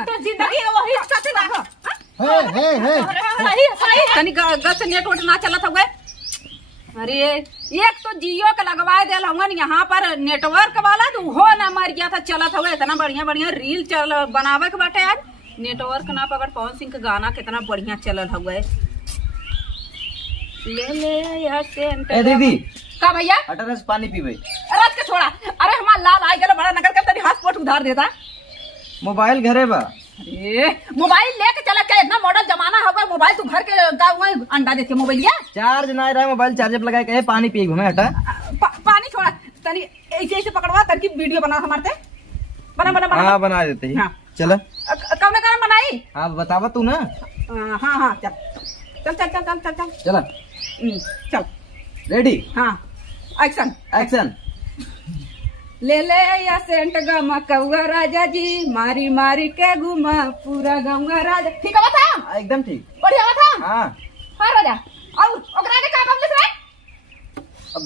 तो जिंदगी वही सोचे ना हे तनी गस नेट वोट ना चलत हुए। अरे एक तो जियो के लगवाए दिल हूँ यहाँ पर नेटवर्क वाला तो हो ना मर गया था चलत हुए। इतना बढ़िया बढ़िया रील चल बनावे के बाटे आज नेटवर्क ना पकड़। पवन सिंह का गाना कितना बढ़िया चलल हुए। ले ले यार ए दीदी का भैया अटरस पानी पीबे रात के छोड़ा। अरे हमारा लाल आई गया बड़ा नगर का तनी हॉटस्पॉट उधार देता। मोबाइल घरे बा। अरे मोबाइल लेके चला क्या इतना मॉडर्न जमाना होगा। मोबाइल तू घर के अंडा देती मोबाइल चार्ज ना रहा मोबाइल चार्जर लगा के पानी पी घूमे हटा पानी छोड़ा तनी ऐसे ऐसे पकड़वा तन की वीडियो बना हमारे बना बना बना हाँ बना देते हैं। हाँ। चल कब में बनाई। हाँ बतावा तू ना। हाँ हाँ चल चल चल चल चल चल चल चल रेडी। हाँ एक्शन एक्शन। ले ले या सेंट गमा कौआ राजा जी मारी मारी के घुमा पूरा गंगा राजा। ठीक है बता एकदम ठीक बढ़िया बता। हाँ हाँ राजा और ओकरा के का काम ले अब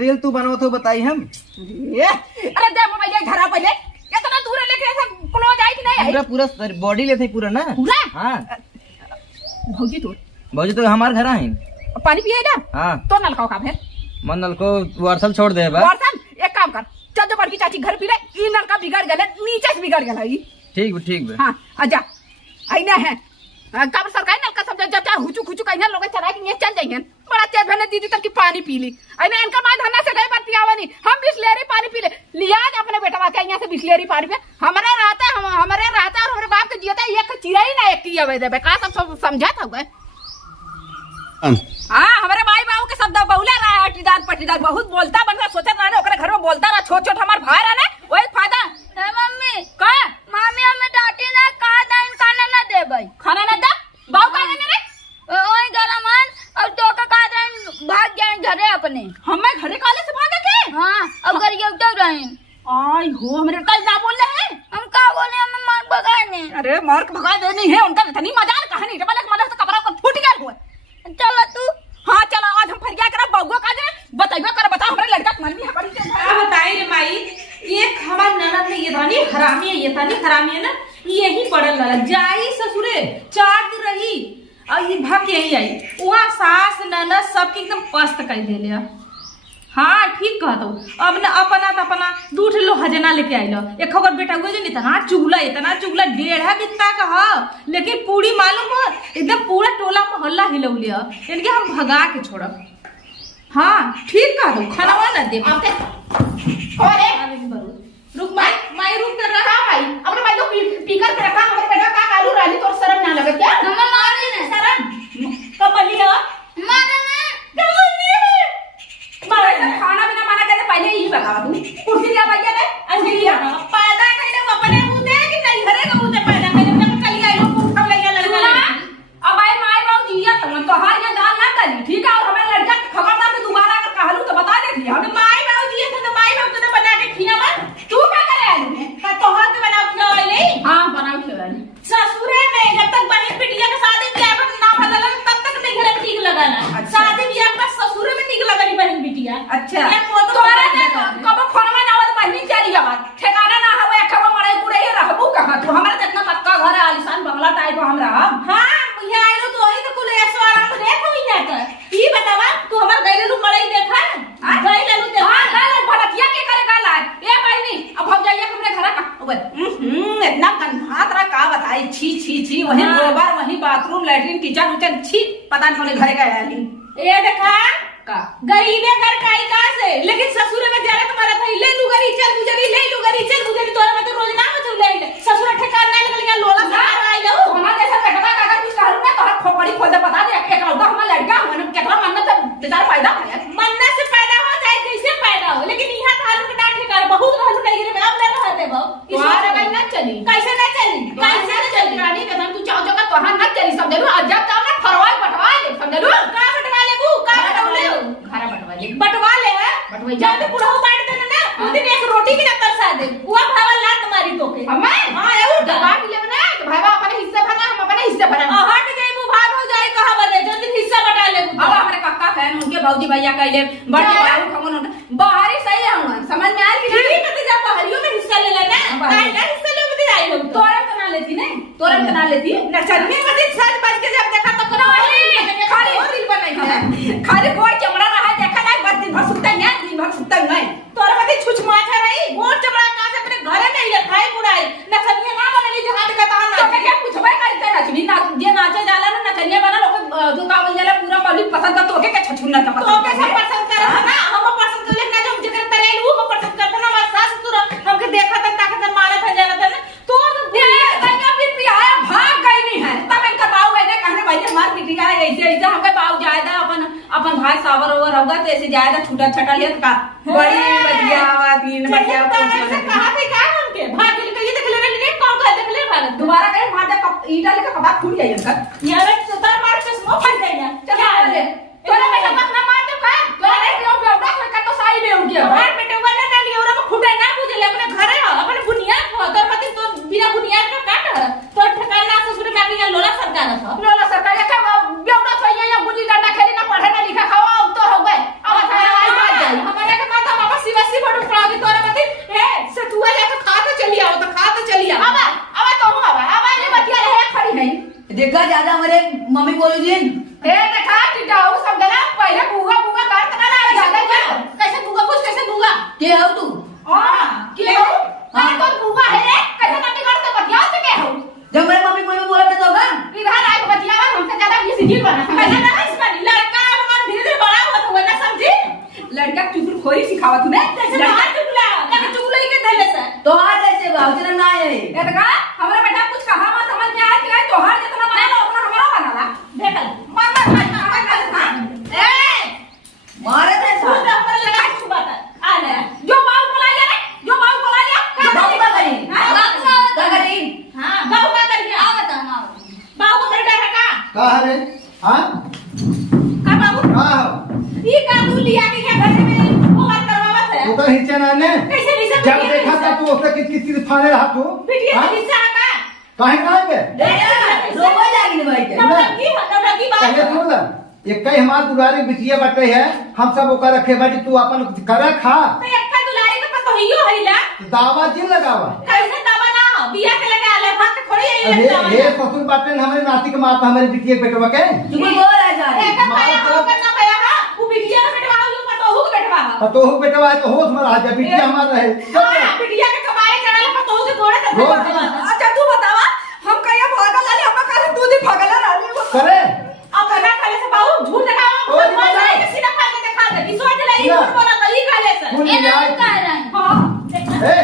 रील तू बनाओ तो बताई हम। अरे दे मोबाइल घर पहले इतना दूर लेके ऐसा क्लोज आई कि नहीं पूरा पूरा बॉडी लेते पूरा ना पूरा। हाँ भौजी तो हमारे घर आए पानी पिए ना। हाँ तो नलका का फिर मन नल को वार्सल छोड़ दे बा। वार्सल एक काम कर चल जो बड़की चाची घर पी ले ई नलका बिगड़ गया नीचे से बिगड़ गया। ठीक हाँ आजा आईना है कब सरकारी नलका सब जब हुचू खुचू कहीं लोग चला के चल जाइए बड़ा तेज बने दीदी तक की पानी पी ली। अरे इनका माँ धन्ना से गई बात पियावा नहीं हम बिस्लेरी पानी पी ले लिया अपने बेटा के यहाँ से बिस्लेरी पानी पे हमारे रहता और हमारे बाप के जियता एक चिरा ही ना एक की अवैध का सब समझा था। हाँ हमारे भाई बाबू के शब्द बहुला रहा है अटीदार पटीदार बहुत बोलता बन रहा सोचत रहा ओकरे घर में बोलता रहा छोट छोट हमारे भाई रहा वही फायदा है। मम्मी का मामी हमें डांटी ना कहा दाइन खाना ना दे भाई खाना ना दे बाबू का देने रे ओए गरमान और तो का कहा दाइन भाग गए घरे अपने हमें घरे काले से भागे के। हां अब घर ये उतर रहे आई हो हमरे कल ना बोल रहे हैं हम का बोले हमें मार भगाने। अरे मार भगा देनी है उनका इतनी मजाक कहानी रे मतलब मतलब कपड़ा को फूट गया हुआ। चला तू हाँ चला आज हम फरिया करा बउआ का बताइबा कर बता हमरे लड़का मन में पड़ी क्या बताई रे माई एक हमार ननद में ये धानी हरामी है ये धानी हरामी है ना यही पड़ल रहा जाई ससुरे 4 दिन रही और ये भाग यही आई वहाँ सास ननद सबके एकदम पस्त कर देले। हाँ ठीक कहत हो अब न अपना दूठ लो हजना लेके आई लो एक खबर बेटा हुआ जो इतना चुगला 1.5 बित्ता का है लेकिन पूरी मालूम हो एकदम पूरा टोला मोहल्ला हिलौ लिया इनके हम भगा के छोड़ब। हाँ ठीक कह दो खाना वाला दे रुक माई रुक कर रहा भाई अपने भाई को पीकर पे रखा हमारे बेटा का आलू रानी तो शर्म ना लगे क्या हम मारे ना शर्म कब बली है मारे ना मारे खाना बिना माना कहते पहले ही बता तू कुर्सी क्या भैया ने अच्छी लिया पैदा कइले अपने मुंह दे कि नहीं घरे का मुंह दे पैदा कइले तो चली आई लोग कुछ खब लइया लड़का अब आई माई बाबू जिया तो हार ये दाल ना करी ठीक है और हमारे लड़का खबरदार से दोबारा अगर कहलू तो बता दे हम माई बाबू जिया तो माई बाबू तो बना के खिया मत तू क्या करे आई का तोहर के बनाओ खिया ले। हां बनाओ खिया ससुरे में जब तक बनी बिटिया के शादी किया ना बदल तब तक नहीं घर ठीक लगाना शादी बियाह का ससुरे में ठीक लगानी बहन बिटिया। अच्छा तोरा ने कब फोन में नावत बहनी चली आवाज ठिकाना ना हवे खबर मरे पूरे ही रहबू कहां तू हमरा इतना पक्का घर है आलिशान बंगला टाइप हम रहब। हां ये आइलो तो वही तो कुल ऐसो आराम से देख होई जाता ई बतावा तू हमर गइलू मड़ई देखा गइलू देखा। हां गइल भरतिया के करे गइल ए बहनी अब हम जाइए हमरे घर का इतना गंधात रहा का बताई छी छी छी वही गोबर वही बाथरूम लैट्रिन किचन उचन छी पता नहीं घरे का आली ए देखा का गरीबे घर काई का से लेकिन ससुर में जरा तुम्हारा था ले लू गरी चल गुजरी तोरा में तो रोज ना मत ले ससुर ठेकान नहीं लगल यहां लोला से आई लो हमार जैसा कटवा का अगर कुछ करू ना तो खोपड़ी खोल दे बता दे एक लौटा हमार लड़का मन केतना मन्नत बेचारा पैदा है मन्नत से पैदा हो चाहे कैसे पैदा हो लेकिन यहां थालू के डांट ठेकार बहुत रहलू नहीं रे अब ना रह देबो इसवार कहीं ना चली कैसे ना चली रानी के तू चाव जगह तोहां ना चली समझलू अब जब तक ना फरवाई बटवा ले समझलू का बटवा लेबू का बटवा ले बटवा ले है जब भी बुढ़ऊ बांट देना ना उस दिन एक रोटी भी ना तरसा दे वो भावा लात मारी तो के हमें हां एऊ बांट ले ना तो भावा अपने हिस्से भरना हम अपने हिस्से भरना हट गई वो भाग हो जाए कहां बने जल्दी हिस्सा बटा ले अब हमारे काका फैन उनके बाबूजी भैया कहले बड़े बाबू खमन बाहरी सही है हम समझ में आया कि नहीं कहते जा बाहरियों में हिस्सा ले लेना काहे ना हिस्सा ले बता आई लोग तोरा बना लेती ना नचनिया मत सच बज के जब देखा तो खाली रील बनाई है खाली गोड़ चमड़ा रहा देखा ना बस दिन भर सुतता है दिन भर सुतता है तोर मत छुछ माथा रही गोड़ चमड़ा का से अपने घरे में ले खाई बुराई नचनिया ना बनली जहां तक ता तो क्या पूछबे करते नचनी ना जे नाचे जाला ना नचनिया बना लोग जो गावल जाला पूरा पब्लिक पसंद करता ओके के छछुना का तो कैसे पसंद कर ना हम पसंद कर लेना जो जिक्र करेल वो पसंद करता ना बस सास तू हमके देखा था ताकत मारा था जाना था ना तो कन्या फिर पिया भाग गई नहीं है तब इनका बाऊ गई ने कहने भाई हमार बिटिया है ऐसे ऐसे हमके बाऊ जायदा अपन भाई सावर ओवर होगा तो ऐसे जायदा छूटा छटा लिया का बड़ी बढ़िया बात तीन बढ़िया ऐसे कहा थे क्या हमके भाग के ये देख ले रे कौन का देख ले भाग दोबारा कहे मार दे ईटा लेके कबाब फूट जाए इनका यार तार मार से स्मो फट जाएगा चल ले तोरे में मत ना मार दे का तोरे क्यों बेवड़ा कोई का तो साई में उठ गया मार बेटे वाला ना लियोरा में खुटे ना बुझले अपने घरे हो अपने बुनियाद हो तोर मत तो बिना बुनियाद का काट तो ठकाना ससुर में आके लोला सरकार था लोला सरकार का बेवड़ा छोइया या गुल्ली डंडा खेली ना पढ़े ना लिखा खावा अब तो हो गए अब आई बात जाई हमारे के माथा बाबा सिवसी बड़ पड़ा के तोरे मत ए से तू जाके खा तो चली आओ तो खा तो चली आओ अब तो हूं अब ये बतिया रहे खड़ी नहीं देखा ज्यादा हमारे मम्मी बोलो जी ए देखा टिटाऊ सब देना पहले बुगा बुगा कर तना ना ज्यादा जा कैसे बुगा कुछ कैसे बुगा के हो तू हां के हो अरे तो बुगा है रे कैसे नटी करते बतिया से के हो जब मेरे मम्मी कोई बोला तो होगा इधर आके बतिया हमसे ज्यादा ये सीधी बना कैसे ना इसमें लड़का हमारा धीरे धीरे बड़ा हुआ तो ना समझी लड़का चुगल खोरी सिखावा तूने लड़का चुगला लड़का चुगला ही के धैले से तो हां जैसे गाँव चला ना है ए देखा हमरा बेटा कुछ कहा मत समझ में आ कि तो हर जितना बना लो उतना हमारा बनाला देखल मत ए मारे थे तू तो पर लगा छुबाता आ ले जो बाल बोला लिया रे जो बाल बोला लिया बाबू का करी का करी हां बाबू का कर गया आ बता ना बाबू को डर का कहा रे हाँ का बाबू कहा ये का तू लिया के क्या घर में वो बात करवावा से तू तो हिस्से ना ने कैसे नहीं जब देखा था तू उससे किस चीज फाने रहा तू बिटिया हाँ? हिस्सा का काहे काहे बे रोको जागी भाई के नौटंकी बात पहले सुन ल एक कई हमार दुलारी बिटिया बटे है हम सब ओकर रखे बाटी तू अपन करे खा तो एक दुलारी का तो हियो हइला दावा जिन लगावा कैसे दवा ना हो बिया के लगा ले भात थोड़ी हे है दवा हे ससुर बाटे ने हमारे नाती के मारता हमारे बिटिया के बेटवा के तू बोल आ जा एक पाया हो करना पाया हां वो बिटिया का बेटवा हो पतोहू का बेटवा हो तो हो बेटवा है तो होश में रह जा बिटिया हमार रहे हां बिटिया के कमाए चढ़ा ले पतोहू के थोड़े से रोज अच्छा तू बतावा हम कहिया भागल लाली हम कह तू दी भागल लाली करे अब लगा खाले से बाबू झूठ लगाओ ओए, बोल बताओ। के सीधा खा के दिखा दे सोच ले ई क्या? झूठ बोला तो ई खाले से भूल ए जाए। नहीं कह रहे हैं हां हे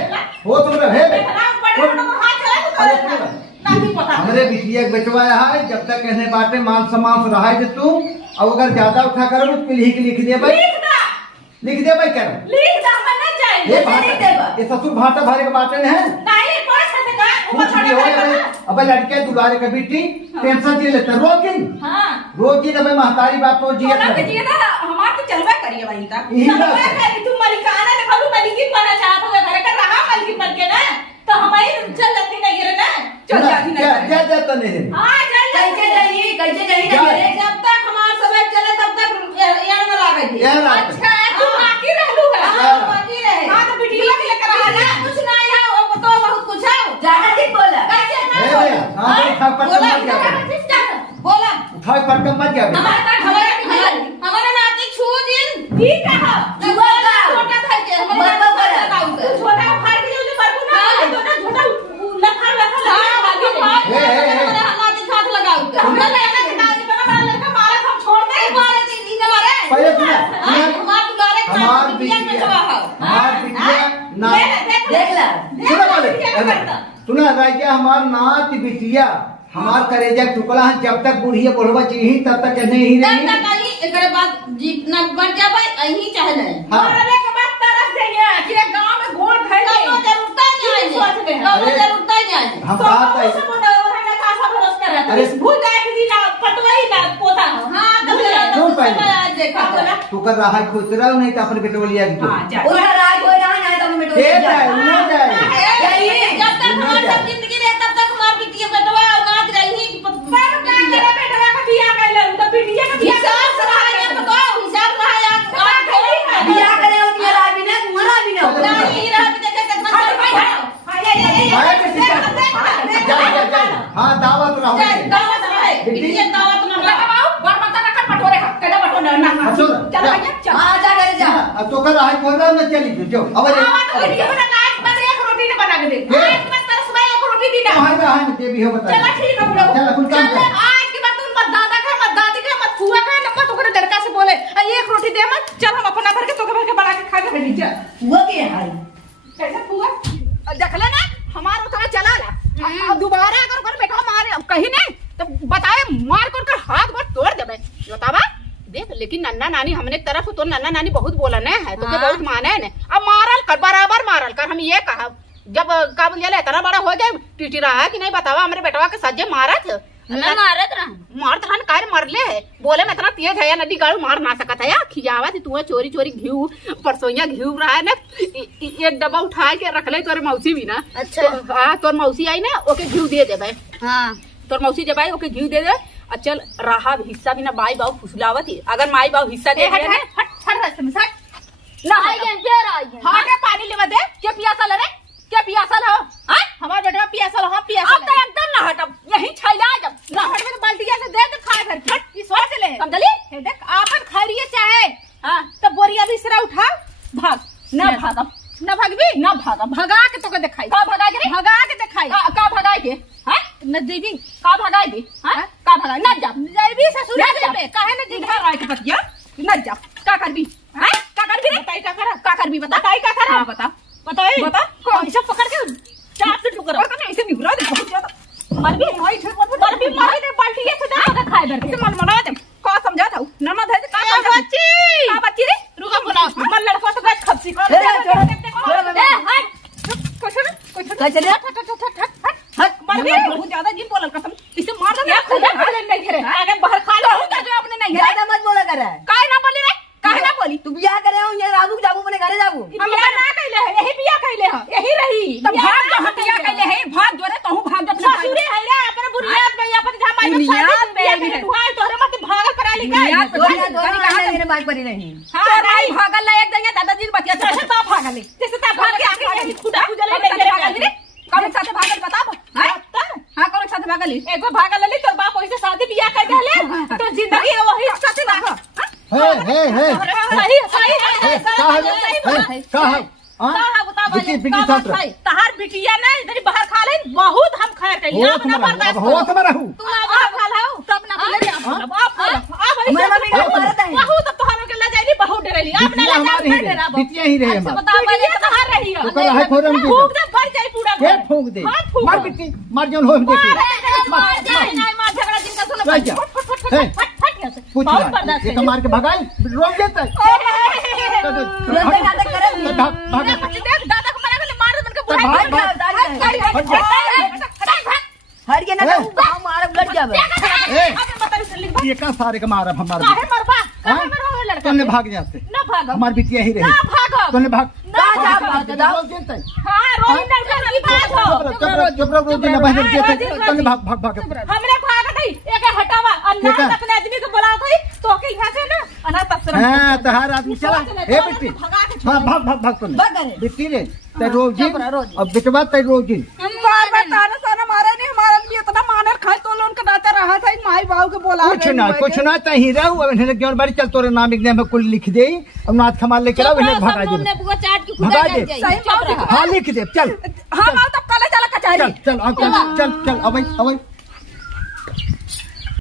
हो तुम रे हे बे पड़े तो हाथ चला तो अरे, करे नहीं पता हमरे बिटिया के बेटवा है जब तक कहने बाटे मान सम्मान से रहा है तू अब अगर ज्यादा उठा करो तो लिख दे भाई लिख दे भाई कर लिख दा मना चाहिए ये भाटा ये ससुर भाटा भरे के बाटे ने है नहीं पास से का ऊपर कुछ भी हो छोड़ अब लड़के दुलारे के बेटी टेंशन जी लेते रोज दिन हां रोज दिन हमें महतारी बात तो जी बोला कि जी ना हमार तो चलवा करिए भाई का यही सब बात मैं है। कह तू मलिकाना ने खलू मलिकी बना चाहत हो घर का रहा मलिकी बन के ना तो हमारी चल जाती नहीं रे ना चल जाती क्या नहीं क्या जाता नहीं है हां चल कैसे जाइए कैसे जाइए क्या? मेरे जब तक हमार सब चले तब तक यार न लागे थी यार लागे। अच्छा तू बाकी रहलू है हाँ। बाकी रहे हां तो बिटिया के लेकर आ ना कुछ ना है वो तो बहुत कुछ है ज्यादा ठीक बोला कैसे ना ए बोला? भैया, हाँ, हाँ? उठा पटक बोला, मत जाओ। बोला उठा पटक मत जा हमारा नाती छू दिन ठीक है छुआ का? छोटा था के बड़का बड़ा। छोटा फाड़ के जो बरकू ना छोटा छोटा लखा लखा हे, हे, हे। नाती साथ लगाऊ हमरा लगा के नाती बड़ा बड़ा लड़का मारा हम छोड़ दे मारे दिन दिन मारे पहले सुना हमार दुलारे हमार बिटिया में बिटिया चवा हमार बिटिया ना देख ला सुना पहले सुना राजा हमार नात बिटिया हमार करेजा टुकड़ा है जब तक बुढ़िया बुढ़वा चाहिए तब तक नहीं तब रही तक आई एकरे बाद जितना बढ़ जाबे अही चाहे नहीं हाँ। मरने के बाद तरस जाइए कि गांव में गोड़ फैल गई कौनो जरूरत नहीं आई सोच रहे हैं। कौनो अरे, जरूरत नहीं आई हम तो बात है- उसे बोला उन्होंने कहा सब भरोसा कर रहा अरे, था भूल जाए कि ना पटवाई ना पोता हो हां तो क्यों पहले? आज देखा बोला तू कर रहा है खुश रहा नहीं तो अपने बेटे लिया हां जा उल्टा राज हो रहा है तो मैं ए जाए उन्हें जाए जब तक हमारी सब जिंदगी रहे तब तक हमारी बिटिया बेटवा नाच रही पर का करे बेटवा का बियाह कैले तो बिटिया का बियाह हिसाब से रहा या बताओ हिसाब रहा या बिया करे उनके राज भी ना तुम्हारा भी ना नहीं रहा भी देखे कितना चल भाई हाँ दावत रहो भैया चल हाँ जा घर जा। अब तो कर हाय बोल रहा मैं चली जो अब आवा तो वीडियो बना आज बस एक रोटी ने बना के दे क्या? आज मत तरस भाई एक रोटी दी ना हाय हाय दे भी हो बता चला ठीक है बुढ़ा चल कुल काम कर आज के बाद तुम मत दादा का मत दादी का मत फुआ का न मत ओकरे लड़का से बोले एक रोटी दे मत चल हम अपना भर के तोके भर के बना के खा के बैठ जा हुआ के हाल कैसा फुआ देख ले ना हमारा उतना चला ला अब दोबारा अगर ओकर बेटा मारे कहीं नहीं तो बताए मार कर हाथ गोड़ तोड़ देबे बतावा देख लेकिन नन्ना नानी हमने एक तरफ तो नन्ना नानी बहुत बोला न है तो के बहुत माने ने अब मारल कर बराबर मारल कर हम ये कहा जब का बोलिए इतना बड़ा हो जाए टीटी रहा है कि नहीं बतावा हमारे बेटवा के सज्जे मारत मैं मारत रहा मारत रहन कार मरले है बोले में इतना तेज है या नदी गाड़ू मार ना सकत है या खियावा थी तू चोरी चोरी घिऊ परसोइया घिऊ रहा है ना एक डब्बा उठा के रख ले तोरे मौसी भी ना अच्छा। हां तोर मौसी आई ना ओके घिऊ दे देबे हाँ तोर मौसी जब आई ओके घिऊ दे दे चल रहा हिस्सा भी ना माई बाबू फुसलावत ही अगर माई बाबू हिस्सा दे दे ना आई गए फिर आई गए। हां के पानी लेवा दे के पियासा ले रे के पियासा हो हां हमार बेटा पियासा हो हां पियासा अब तो एकदम ना हटब यही छैला जब ना हटबे तो बाल्टिया से दे के खा घर फट ई सोच ले समझली हे देख आपन खैरिए चाहे हां तो बोरिया भी सिरा उठा भाग ना भागब ना भागबी ना भागब भगा के तोके दिखाई का भगा के भगा के दिखाई का भगा के हां न देवी का भगाई दे हां का भगा न जा देवी ससुर जाबे काहे न जिधर राय के पतिया न जा का करबी हां का करबी रे बताई का करबी बता बताई का कर हां बता बताई बता कौन सा पकड़ के चाप से ठुकर और कने ऐसे निगरा दे बहुत ज्यादा मरबी भाई मरबी मार दे बाल्टी से दे खाए बर के मन मना दे का समझा था नमक है का बच्ची का बच्ची रे रुको बोला मन लड़का तो गए खपसी ए हट कुछ कह चले हट मरबी बहुत ज्यादा जी बोलल कसम इसे मार दे नहीं घरे आगे बाहर खा लो अपने नहीं घरे ज्यादा मत बोला कर काहे ना बोली रे काहे ना बोली तू बियाह करे हो ये राबू जाबू मने घरे जाबू हम बियाह ना कइले है यही बियाह कइले है यही रही तब भाग जो बियाह कइले है भाग जोरे कहूं भाग जो ससुरे है रे अपन बुढ़ियात में अपन जमाई में शादी बियाह में दुआई तोरे मत भागल करा ली का दोरी कहां मेरे बात पड़ी नहीं हां नहीं भागल ला एक दिन दादाजी बतिया जैसे ता भागल जैसे ता भाग के आके खुदा खुजले ले भागल रे कौन साथे भागल बताओ हां कौन साथे भागल एगो भागल ले तोर बाप ओइसे शादी बियाह कर देले तो जिंदगी वही साथे ना हे सही सही है का है तहार बिटिया ना इधर बाहर खा ले बहुत हम खाए कहीं आप ना बर्दाश्त हो तो मैं रहूं तू ना खा लाओ तब ना बोले आप मैं मम्मी को मारत है बहुत तब तो हम के ले जाई बहुत डरेली आप ना ले जा बिटिया ही रहे हम बता बने कहां रही है तो कर है फोरम की फूक दे भर जाई पूरा के फूक दे मार बिटी मार जौन हो हम देखी मार मार झगड़ा दिन का सुन जा कुछ ना ये मार के भगाई रोक देता तुरंत नाटक करे भाग दादा को मार मन के हर के ना गांव मार लड़ जावे ये का सारे का मार हमारा काहे मरबा काहे मरो लड़का तुमने भाग जा से ना भागो हमारी बिटिया ही रही ना भागो तुमने भाग ना जा भाग हां रोई ना कर भागो चुप रहो दिन बहन के तुमने भाग हमरे भाग नहीं एक हटावा अन्ना तक आदमी को बुलाओ कोई तो के यहां से ना अना तसर हां तो हर आदमी चला ए बिट्टी हां भाग तुम बिट्टी रे ते रोजी अब बिटवा ते रोजी बार बार ताना साना मारा नहीं हमारा भी इतना मानर खाए तो लोन का नाता रहा था माई बाबू के बोला कुछ ना त ही रहू अब इन्हें क्यों बारी चल तोरे नाम लिखने में कुल लिख दे अब नाथ खमाल लेके आओ इन्हें भगा दे हमने बुआ चाट की खुदा भगा दे सही बात है हां लिख दे चल हम आओ तब कल चला कचहरी चल अब चल अब